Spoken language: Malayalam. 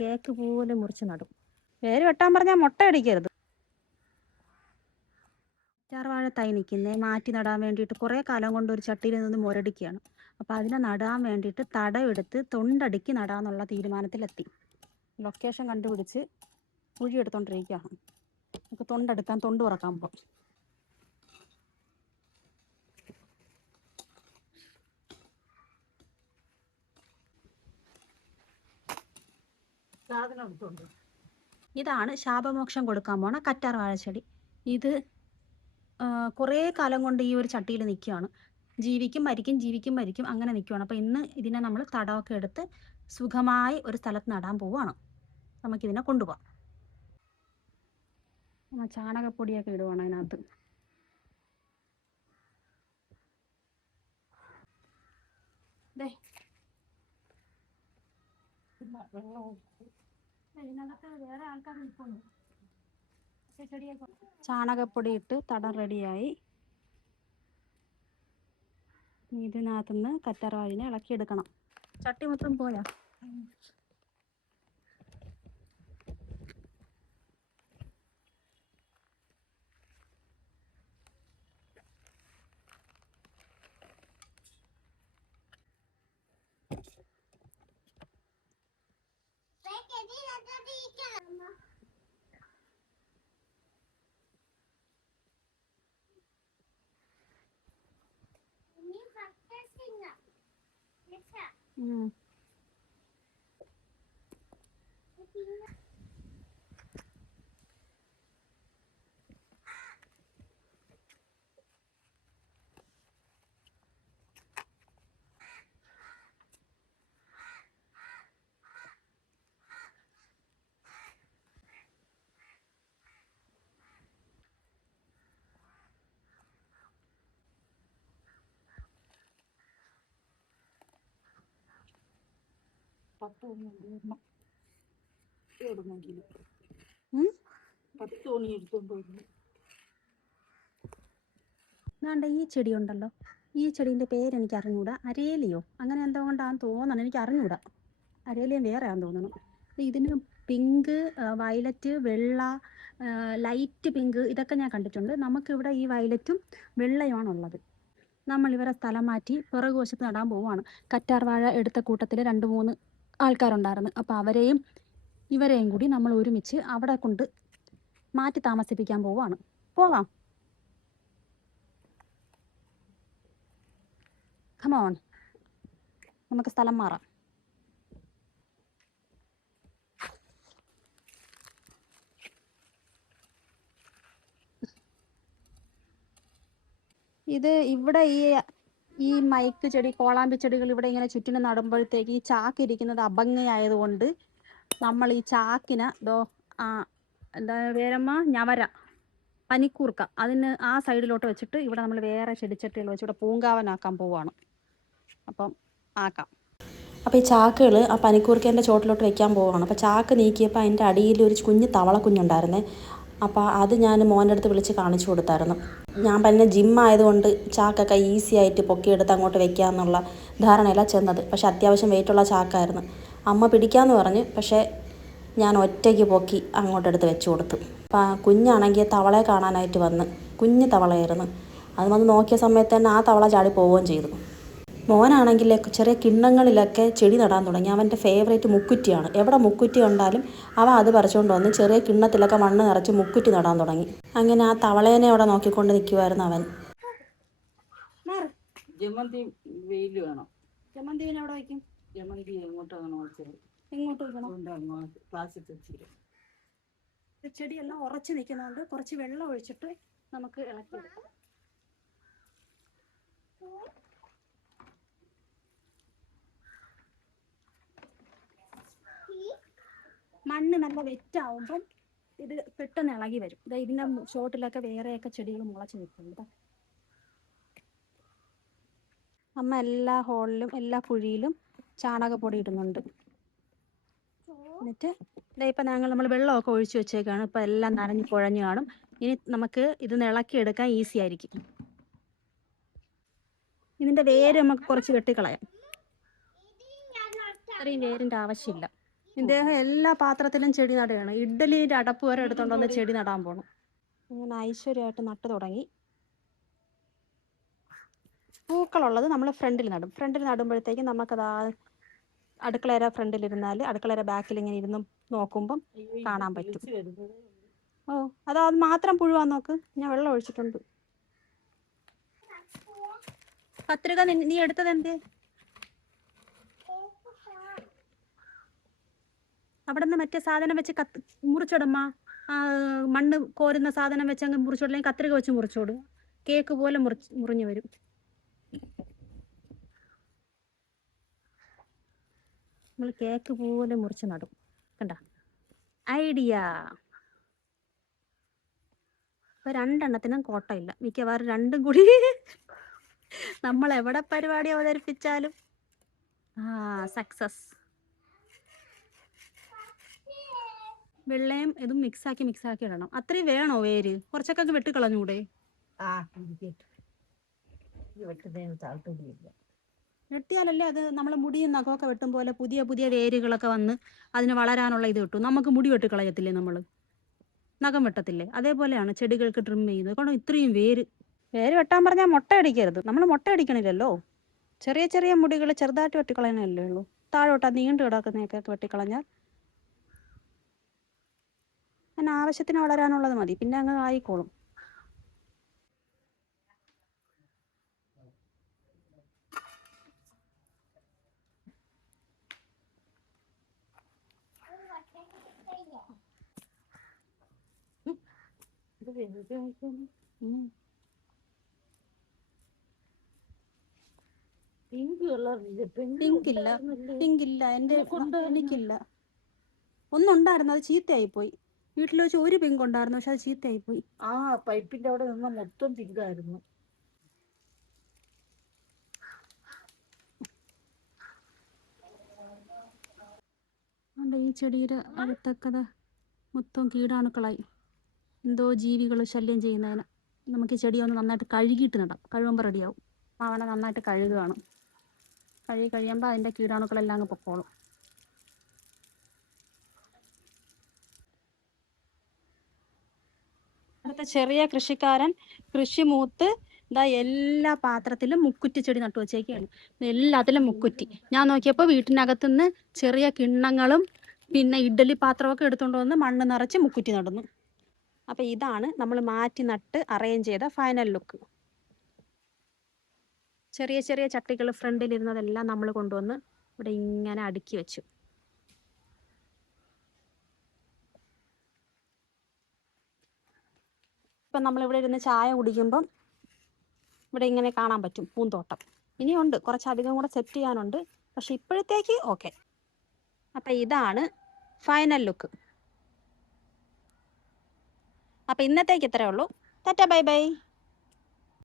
കേക്ക് പോലെ മുറിച്ച് നടും. വേര് വെട്ടാൻ പറഞ്ഞാൽ മുട്ട അടിക്കരുത്. കറ്റാർവാഴ തൈ നിൽക്കുന്നേ മാറ്റി നടാൻ വേണ്ടിയിട്ട് കുറേ കാലം കൊണ്ട് ഒരു ചട്ടിയിൽ നിന്ന് മുരടിക്കുകയാണ്. അപ്പോൾ അതിനെ നടാൻ വേണ്ടിയിട്ട് തടമെടുത്ത് തൊണ്ടടുക്കി നടാന്നുള്ള തീരുമാനത്തിലെത്തി. ലൊക്കേഷൻ കണ്ടുപിടിച്ച് കുഴി എടുത്തോണ്ടിരിക്കുകയാണ്. നമുക്ക് തൊണ്ടെടുക്കാൻ തൊണ്ട് തുറക്കാൻ പോകും. ഇതാണ് ശാപമോക്ഷം കൊടുക്കാൻ പോണ കറ്റാർവാഴ ചെടി. ഇത് കുറേ കാലം കൊണ്ട് ഈ ഒരു ചട്ടിയിൽ നിൽക്കുകയാണ്. ജീവിക്കും മരിക്കും ജീവിക്കും മരിക്കും അങ്ങനെ നിൽക്കുകയാണ്. അപ്പോൾ ഇന്ന് ഇതിനെ നമ്മൾ തടമൊക്കെ എടുത്ത് സുഖമായി ഒരു സ്ഥലത്ത് നടാൻ പോവുകയാണ്. നമുക്കിതിനെ കൊണ്ടുപോകാം. ചാണകപ്പൊടിയൊക്കെ ഇടുവാണ് അതിനകത്ത്. വേറെ ആൾക്കാർ നിൽക്കുന്നു. ചാണകപ്പൊടി ഇട്ട് തടം റെഡിയായി. ഇതിനകത്തുനിന്ന് കറ്റാർവാഴിനെ ഇളക്കിയെടുക്കണം. ചട്ടി മൊത്തം പോയാ വേണ്ട. ഈ ചെടി ഉണ്ടല്ലോ, ഈ ചെടീൻ്റെ പേരെനിക്ക് അറിഞ്ഞൂടാ. അരേലിയോ അങ്ങനെ എന്തോ കൊണ്ടാന്ന് തോന്നണം, എനിക്ക് അറിഞ്ഞൂടാ. അരേലിയം വേറെയാന്ന് തോന്നണം. ഇതിന് പിങ്ക്, വയലറ്റ്, വെള്ള, ലൈറ്റ് പിങ്ക് ഇതൊക്കെ ഞാൻ കണ്ടിട്ടുണ്ട്. നമുക്കിവിടെ ഈ വയലറ്റും വെള്ളയുമാണുള്ളത്. നമ്മൾ ഇവരെ സ്ഥലം മാറ്റി പിറകുവശത്ത് നടാൻ പോവുകയാണ്. കറ്റാർവാഴ എടുത്ത കൂട്ടത്തിൽ 2-3 ആൾക്കാരുണ്ടായിരുന്നു. അപ്പോൾ അവരെയും ഇവരെയും കൂടി നമ്മൾ ഒരുമിച്ച് അവിടെ കൊണ്ട് മാറ്റി താമസിപ്പിക്കാൻ പോവാണ്. പോവാം. കമോൺ, നമുക്ക് സ്ഥലം മാറാം. ഇത് ഇവിടെ ഈ മൈക്ക് ചെടി, കോളാമ്പി ചെടികൾ ഇവിടെ ഇങ്ങനെ ചുറ്റിനും നടുമ്പോഴത്തേക്ക് ഈ ചാക്ക് ഇരിക്കുന്നത് അഭംഗിയായതുകൊണ്ട് നമ്മൾ ഈ ചാക്കിനെ എന്താ വേരമ്മ ഞവര, പനിക്കൂർക്ക, അതിന് ആ സൈഡിലോട്ട് വെച്ചിട്ട് ഇവിടെ നമ്മൾ വേറെ ചെടിച്ചട്ടികൾ വെച്ച് ഇവിടെ പൂങ്കാവനാക്കാൻ പോവുകയാണ്. അപ്പം ആക്കാം. അപ്പോൾ ഈ ചാക്കുകൾ ആ പനിക്കൂർക്കേൻ്റെ ചോട്ടിലോട്ട് വെക്കാൻ പോവുകയാണ്. അപ്പോൾ ചാക്ക് നീക്കിയപ്പോൾ അതിൻ്റെ അടിയിൽ ഒരു കുഞ്ഞ് തവളക്കുഞ്ഞുണ്ടായിരുന്നേ. അപ്പോൾ അത് ഞാൻ മോൻ്റെ അടുത്ത് വിളിച്ച് കാണിച്ചു കൊടുത്തായിരുന്നു. ഞാൻ പറഞ്ഞ ജിമ്മായതുകൊണ്ട് ചാക്കൊക്കെ ഈസി ആയിട്ട് പൊക്കിയെടുത്ത് അങ്ങോട്ട് വെക്കാമെന്നുള്ള ധാരണയിലാണ് ചെന്നത്. പക്ഷേ അത്യാവശ്യം വെയിറ്റുള്ള ചാക്കായിരുന്നു. അമ്മ പിടിക്കാമെന്ന് പറഞ്ഞ്, പക്ഷേ ഞാൻ ഒറ്റയ്ക്ക് പൊക്കി അങ്ങോട്ടെടുത്ത് വെച്ച് കൊടുത്തു. അപ്പോൾ കുഞ്ഞാണെങ്കിൽ തവളയെ കാണാനായിട്ട് വന്ന്, കുഞ്ഞ് തവളയായിരുന്നു. അത് വന്ന് നോക്കിയ സമയത്ത് തന്നെ ആ തവള ചാടി പോവുകയും ചെയ്തു. മോനാണെങ്കിൽ ചെറിയ കിണ്ണങ്ങളിലൊക്കെ ചെടി നടാൻ തുടങ്ങി. അവൻ്റെ ഫേവറേറ്റ് മുക്കുറ്റിയാണ്. എവിടെ മുക്കുറ്റി കണ്ടാലും അവൻ അത് പറിച്ചുകൊണ്ട് വന്ന് ചെറിയ കിണ്ണത്തിലൊക്കെ മണ്ണ് നിറച്ച് മുക്കുറ്റി നടാൻ തുടങ്ങി. അങ്ങനെ ആ തവളേനെ അവിടെ നോക്കിക്കൊണ്ട് നിൽക്കുമായിരുന്നു അവൻ. ജമന്തി വെയിൽ വേണം. ജമന്തി അവിടെ വയ്ക്കും. ജമന്തി എങ്ങോട്ടാണ് വെച്ചത്? എങ്ങോട്ട് വെക്കണം? ചെടിയെല്ലാം ഉറച്ച് നിൽക്കുന്നതുകൊണ്ട് കുറച്ച് വെള്ളം ഒഴിച്ചിട്ട് നമുക്ക് ഇളക്കിയെടുക്കാം. മണ്ണ് നല്ല വെറ്റാവുമ്പം ഇത് പെട്ടെന്ന് ഇളകി വരും. ഇതിൻ്റെ ചോട്ടിലൊക്കെ വേറെയൊക്കെ ചെടികൾ മുളച്ച് നിൽക്കുന്നുണ്ട്. അമ്മ എല്ലാ ഹോളിലും എല്ലാ കുഴിയിലും ചാണകപ്പൊടി ഇടുന്നുണ്ട്. എന്നിട്ട് ഇപ്പം നമ്മൾ വെള്ളമൊക്കെ ഒഴിച്ച് വെച്ചേക്കാണ്. ഇപ്പം എല്ലാം നനഞ്ഞ് കുഴഞ്ഞു കാണും. ഇനി നമുക്ക് ഇത് ഇളക്കിയെടുക്കാൻ ഈസി ആയിരിക്കും. ഇതിൻ്റെ വേര് നമുക്ക് കുറച്ച് വെട്ടിക്കളയാം. അത്രയും വേരിൻ്റെ ആവശ്യമില്ല. ഇദ്ദേഹം എല്ലാ പാത്രത്തിലും ചെടി നടുകയാണ്. ഇഡ്ഡലിയുടെ അടപ്പ് വരെ എടുത്തോണ്ടൊന്ന് ചെടി നടാൻ പോണം. അങ്ങനെ ഐശ്വര്യമായിട്ട് നട്ടു തുടങ്ങി. പൂക്കളുള്ളത് നമ്മൾ ഫ്രണ്ടിൽ നടും. ഫ്രണ്ടിൽ നടുമ്പോഴത്തേക്കും നമുക്കത് അടുക്കളയുടെ ഫ്രണ്ടിലിരുന്നാൽ അടുക്കളയുടെ ബാക്കിൽ ഇങ്ങനെ ഇരുന്ന് നോക്കുമ്പം കാണാൻ പറ്റും. ഓ അത് മാത്രം പുഴുവാൻ നോക്ക്. ഞാൻ വെള്ളം ഒഴിച്ചിട്ടുണ്ട്. കത്രിക നീ എടുത്തത് എന്തേ? അവിടെ നിന്ന് മറ്റേ സാധനം വെച്ച് മുറിച്ചിടമ്മ. മണ്ണ് കോരുന്ന സാധനം വെച്ച് അങ്ങ് മുറിച്ചോടില്ലെങ്കിൽ കത്രിക വെച്ച് മുറിച്ചോട്. കേക്ക് പോലെ മുറിഞ്ഞു വരും. നമ്മൾ കേക്ക് പോലെ മുറിച്ച് നടും. കണ്ട ഐഡിയ. ഇപ്പൊ 2 എണ്ണത്തിനും കോട്ടയില്ല. മിക്കവാറും 2ഉം കൂടി നമ്മൾ എവിടെ പരിപാടി അവതരിപ്പിച്ചാലും സക്സസ്. വെള്ളയും ഇതും മിക്സാക്കി ഇടണം. അത്രയും വേണോ വേര്? കുറച്ചൊക്കെ വെട്ടിക്കളഞ്ഞൂടെ? വെട്ടിയാലല്ലേ അത് നമ്മൾ മുടിയും നഖമൊക്കെ വെട്ടും പോലെ പുതിയ പുതിയ വേരുകളൊക്കെ വന്ന് അതിന് വളരാനുള്ള ഇത് കിട്ടും. നമുക്ക് മുടി വെട്ടിക്കളയത്തില്ലേ നമ്മൾ? നഖം വെട്ടത്തില്ലേ? അതേപോലെയാണ് ചെടികൾക്ക് ട്രിം ചെയ്യുന്നത്. കാരണം ഇത്രയും വേര് വെട്ടാൻ പറഞ്ഞാൽ മുട്ട അടിക്കരുത്. നമ്മൾ മുട്ട അടിക്കണില്ലല്ലോ. ചെറിയ ചെറിയ മുടികൾ ചെറുതായിട്ട് വെട്ടിക്കളയണല്ലേ ഉള്ളൂ. താഴോട്ടാ നീണ്ടു കിടക്കുന്നതൊക്കെ വെട്ടിക്കളഞ്ഞാൽ അതിന് ആവശ്യത്തിന് വളരാനുള്ളത് മതി. പിന്നെ അങ്ങ് ആയിക്കോളും. പിങ്കില്ല എനിക്കില്ല. ഒന്നുണ്ടായിരുന്നു, അത് ചീത്തയായി പോയി. വീട്ടിൽ വെച്ച് ഒരു പിങ്ക് ഉണ്ടായിരുന്നു, പക്ഷെ അത് ചീത്തയായി പോയി. പൈപ്പിന്റെ അവിടെ നിന്ന് മൊത്തം പിങ്കായിരുന്നു. ഈ ചെടിയുടെ അടുത്തൊക്കെ മൊത്തം കീടാണുക്കളായി. എന്തോ ജീവികൾ ശല്യം ചെയ്യുന്നതിന്. നമുക്ക് ഈ ചെടി ഒന്ന് നന്നായിട്ട് കഴുകിയിട്ട് നടാം. കഴുകുമ്പോൾ റെഡിയാവും. അവനെ നന്നായിട്ട് കഴുകുകയാണ്. കഴുകി കഴിയുമ്പോൾ അതിൻ്റെ കീടാണുക്കളെല്ലാം അങ്ങ് പൊക്കോളും. അടുത്ത ചെറിയ കൃഷിക്കാരൻ കൃഷി മൂത്ത് എല്ലാ പാത്രത്തിലും മുക്കുറ്റി ചെടി നട്ടു വെച്ചേക്കാണ്. എല്ലാത്തിലും മുക്കുറ്റി. ഞാൻ നോക്കിയപ്പോൾ വീട്ടിനകത്തുനിന്ന് ചെറിയ കിണ്ണങ്ങളും പിന്നെ ഇഡ്ഡലി പാത്രമൊക്കെ എടുത്തുകൊണ്ട് വന്ന് മണ്ണ് നിറച്ച് മുക്കുറ്റി നടന്നു. അപ്പം ഇതാണ് നമ്മൾ മാറ്റി നട്ട് അറേഞ്ച് ചെയ്ത ഫൈനൽ ലുക്ക്. ചെറിയ ചെറിയ ചട്ടികൾ ഫ്രണ്ടിലിരുന്നതെല്ലാം നമ്മൾ കൊണ്ടുവന്ന് ഇവിടെ ഇങ്ങനെ അടുക്കി വെച്ചു. ഇപ്പം നമ്മളിവിടെ ഇരുന്ന് ചായ കുടിക്കുമ്പം ഇവിടെ ഇങ്ങനെ കാണാൻ പറ്റും പൂന്തോട്ടം. ഇനിയുണ്ട്, കുറച്ചധികം കൂടെ സെറ്റ് ചെയ്യാനുണ്ട്. പക്ഷെ ഇപ്പോഴത്തേക്ക് ഓക്കെ. അപ്പം ഇതാണ് ഫൈനൽ ലുക്ക്. അപ്പം ഇന്നത്തേക്ക് ഇത്രയേ ഉള്ളൂ. Tata bye bye.